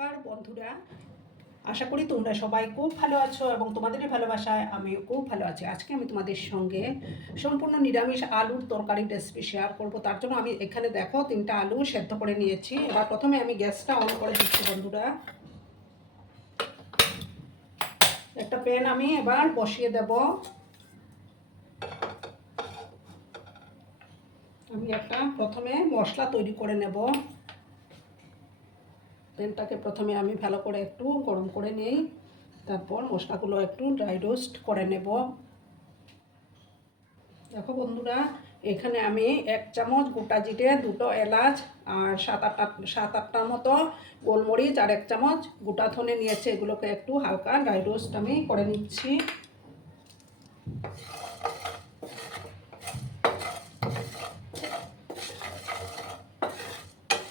নমস্কার বন্ধুরা, আশা করি তোমরা সবাই খুব ভালো আছো এবং তোমাদেরই ভালোবাসায় আমিও খুব ভালো আছি। আজকে আমি তোমাদের সঙ্গে সম্পূর্ণ নিরামিষ আলুর তরকারি রেসিপি শেয়ার করব। তার জন্য আমি এখানে দেখো 3টা আলু সেদ্ধ করে নিয়েছি। এবার প্রথমে আমি গ্যাসটা অন করে দিচ্ছি বন্ধুরা। একটা প্যান আমি এবার বসিয়ে দেব। আমি একটা প্রথমে মশলা তৈরি করে নেব। তেলটাকে প্রথমে আমি ভালো করে একটু গরম করে নিই, তারপর মশলাগুলো একটু ড্রাই রোস্ট করে নেব। দেখো বন্ধুরা, এখানে আমি 1 চামচ গোটা জিরে, 2টো এলাচ আর 7-8টার মতো গোলমরিচ আর 1 চামচ গোটা ধনে নিয়েছি। এগুলোকে একটু হালকা ড্রাই রোস্ট আমি করে নিচ্ছি,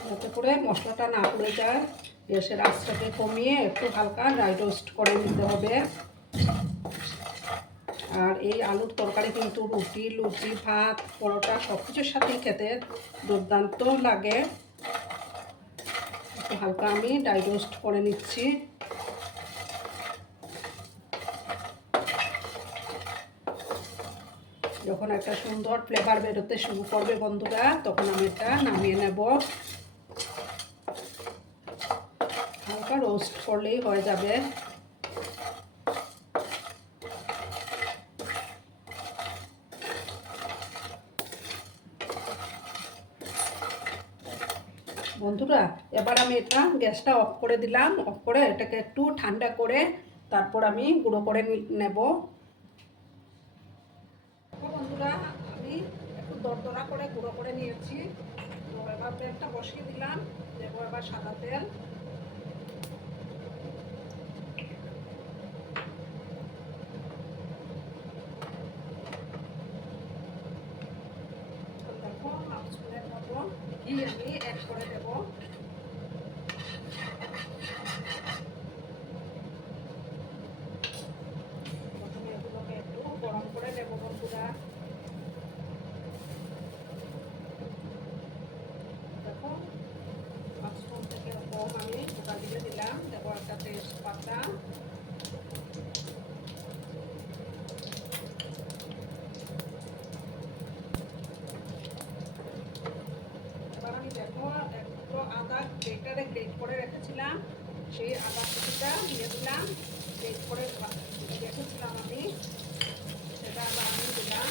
যাতে করে মশলাটা না পুড়ে যায়। গ্যাসের আঁচটাকে কমিয়ে একটু হালকা ড্রাই রোস্ট করে নিতে হবে। আর এই আলুর তরকারি কিন্তু রুটি, লুচি, ভাত, পরোটা সব কিছুর সাথেই খেতে দুর্দান্ত লাগে। একটু হালকা আমি ড্রাই রোস্ট করে নিচ্ছি। যখন একটা সুন্দর ফ্লেভার বেরোতে শুরু করবে বন্ধুরা, তখন আমি এটা নামিয়ে নেব। হালকা রোস্ট করলেই হয়ে যাবে। বন্ধুরা, এবার আমি এটা গ্যাসটা অফ করে দিলাম। অফ করে এটাকে একটু ঠান্ডা করে তারপর আমি গুঁড়ো করে নেব। বন্ধুরা, আমি একটু দরদরা করে গুঁড়ো করে নিয়েছি। তো এবার তেলটা বসিয়ে দিলাম, দেব এবার সাদা তেল। দেখো, হাফ স্পুনের মতো ঘি আমি অ্যাড করে দেবো। প্রথমে এগুলোকে একটু গরম করে নেব বন্ধুরা। দেখো, হাফ স্পুন থেকে কম আমি গোটা দিয়ে দিলাম। দেবো একটা তেজপাতা, এবার আমি দেখো একটু আদা গ্রেটারে গ্রেট করে রেখেছিলাম, সেই আদা কুচিটা দিয়ে দিলাম। গ্রেট করে রেখেছিলাম আমি, সেটা আবার আমি দিলাম।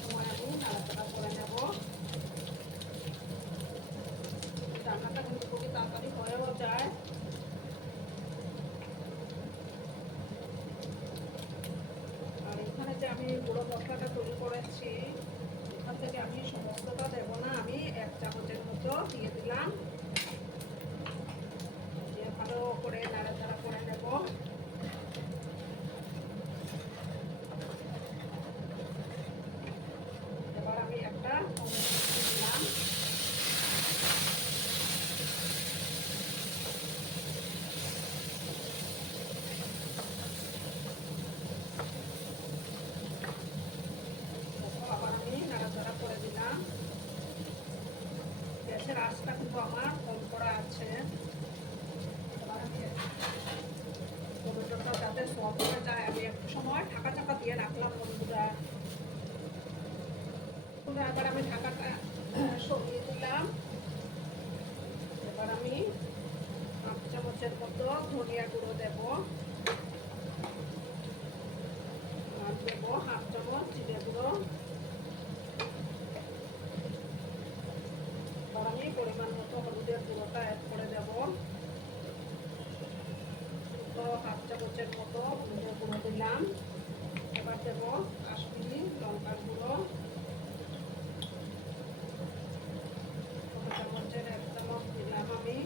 সময় আমি নাড়াচাড়া করে নেব। রান্নাটা কিন্তু খুবই তাড়াতাড়ি হয়েও যায়। আর এখানে যে আমি গুঁড়ো মশলাটা তৈরি করেছি, এখান থেকে আমি সমস্তটা দেবো না, আমি 1 চামচের মতো দিয়ে দিলাম। দিয়ে ভালো করে নাড়াচাড়া করে নেব। এবার আমি একটা দিলাম। আবার আমি নাড়াচাড়া করে দিলাম। গ্যাসের আঁচটা কিন্তু আমার কম করা আছে। এবার আমি টমেটোটা যাতে সফট হয়ে যায়, আমি একটু সময় ঢাকা চাপা দিয়ে রাখলাম বন্ধুরা। এবার আমি ঢাকাটা সরিয়ে দিলাম। এবার আমি 1 চামচের মতো ধনিয়া গুঁড়ো দেব, আর দেব 1/2 চামচ জিরে গুঁড়ো। এবার আমি পরিমাণ মতো হলুদের গুঁড়োটা অ্যাড করে দেব। তো 1/2 চামচের মতো হলুদের গুঁড়ো দিলাম। এবার দেব কাশ্মীরি লঙ্কার গুঁড়ো, 1 চামচের 1 চামচ দিলাম আমি।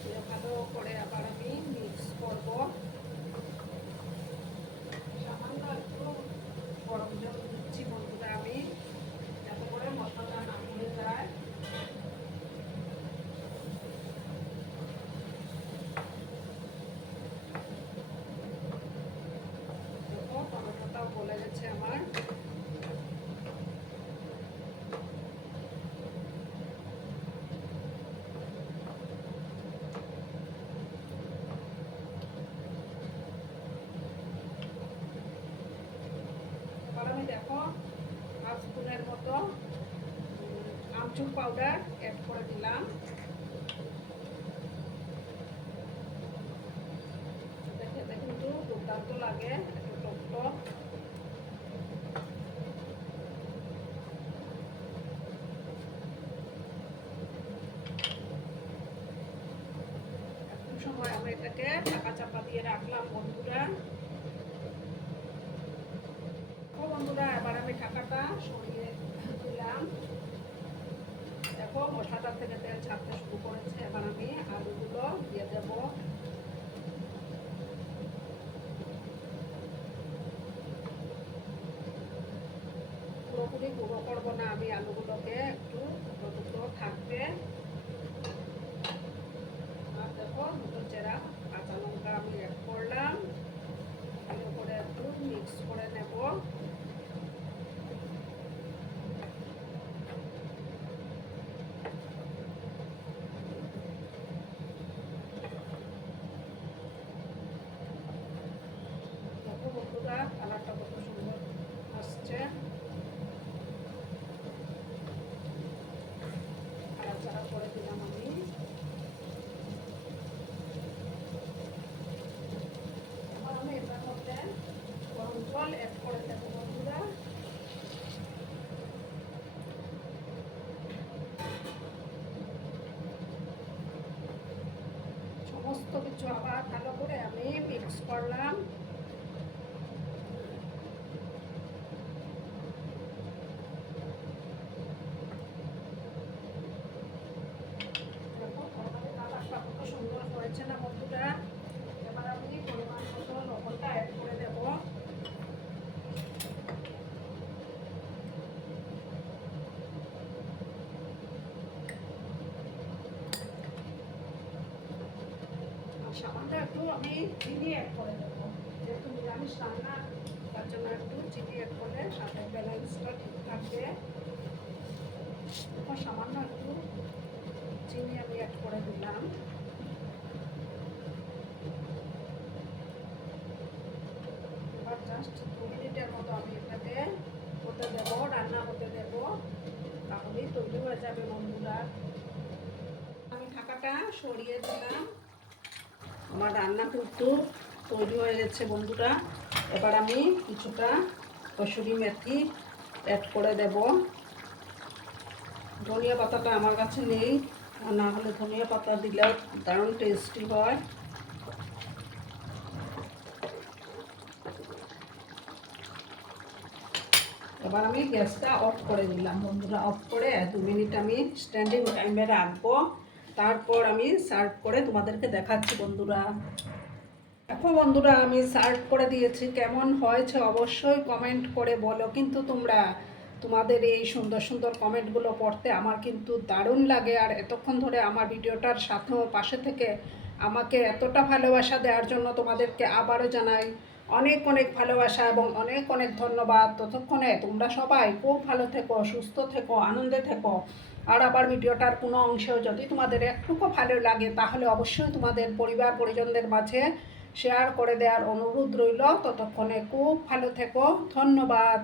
দিয়ে ভালো করে আবার আমি মিক্স করব। সামান্য একটু গরম জল দিচ্ছি বন্ধুরা আমি, যাতে করে মশলাটা না পুড়ে যায়। দেখো, টমেটোটাও গলে গেছে আমার। মতো আমচুর পাউডার অ্যাড করে দিলাম। খেতে কিন্তু দুর্দান্ত লাগে, একটু টক টক। একটু সময় আমরা এটাকে ঢাকা চাপা দিয়ে রাখলাম বন্ধুরা। বন্ধুরা এবার আমি ঢাকাটা সরিয়ে দিলাম। দেখো মশলাটা থেকে তেল ছাড়তে শুরু করেছে। এবার আমি আলুগুলো দিয়ে দেব। পুরোপুরি গুঁড়ো করবো না, আমি আলুগুলোকে একটু দুটো থাকবে। আর দেখো দুটো চেরা কাঁচা লঙ্কা আমি অ্যাড করলাম। ভালো করে একটু মিক্স করে নেব। দেখো বন্ধুরা কালারটা কত সুন্দর আসছে। নাড়াচাড়া করে দিলাম আমি। এবার আমি এটার মধ্যে গরম জল অ্যাড করে দেবো বন্ধুরা। সমস্ত কিছু আবার ভালো করে আমি মিক্স করলাম। কালারটা কত সুন্দর হয়েছে না বন্ধুরা। এবার আমি পরিমাণ মতো লবণটা অ্যাড করে দেব। সামান্য একটু আমি চিনি অ্যাড করে দেবো, যেহেতু নিরামিষ রান্না তার জন্য একটু চিনি অ্যাড করলে স্বাদের ব্যালেন্সটা ঠিক থাকবে। সামান্য একটু চিনি আমি অ্যাড করে দিলাম। এবার জাস্ট 2 মিনিটের মতো আমি এটাকে হতে দেবো, রান্না হতে দেবো, তাহলেই তৈরি হয়ে যাবে বন্ধুরা। আমি ঢাকাটা সরিয়ে দিলাম। আমার রান্না কিন্তু তৈরি হয়ে গেছে বন্ধুরা। এবার আমি কিছুটা কসুরি মেথি অ্যাড করে দেব। ধনিয়া পাতাটা আমার কাছে নেই, না হলে ধনিয়া পাতা দিলেও দারুণ টেস্টি হয়। এবার আমি গ্যাসটা অফ করে দিলাম বন্ধুরা। অফ করে 2 মিনিট আমি স্ট্যান্ডিং টাইমে রাখবো, তারপর আমি সার্ভ করে তোমাদেরকে দেখাচ্ছি বন্ধুরা। দেখো বন্ধুরা আমি সার্ভ করে দিয়েছি, কেমন হয়েছে অবশ্যই কমেন্ট করে বলো। কিন্তু তোমাদের এই সুন্দর সুন্দর কমেন্টগুলো পড়তে আমার কিন্তু দারুণ লাগে। আর এতক্ষণ ধরে আমার ভিডিওটার সাথেও পাশে থেকে আমাকে এতটা ভালোবাসা দেওয়ার জন্য তোমাদেরকে আবারও জানাই অনেক অনেক ভালোবাসা এবং অনেক অনেক ধন্যবাদ। ততক্ষণে তোমরা সবাই খুব ভালো থেকো, সুস্থ থেকো, আনন্দে থেকো। আর আবার ভিডিওটার কোনো অংশেও যদি তোমাদের একটুকু ভালো লাগে তাহলে অবশ্যই তোমাদের পরিবার পরিজনদের মাঝে শেয়ার করে দেওয়ার অনুরোধ রইল। ততক্ষণে খুব ভালো থেকো, ধন্যবাদ।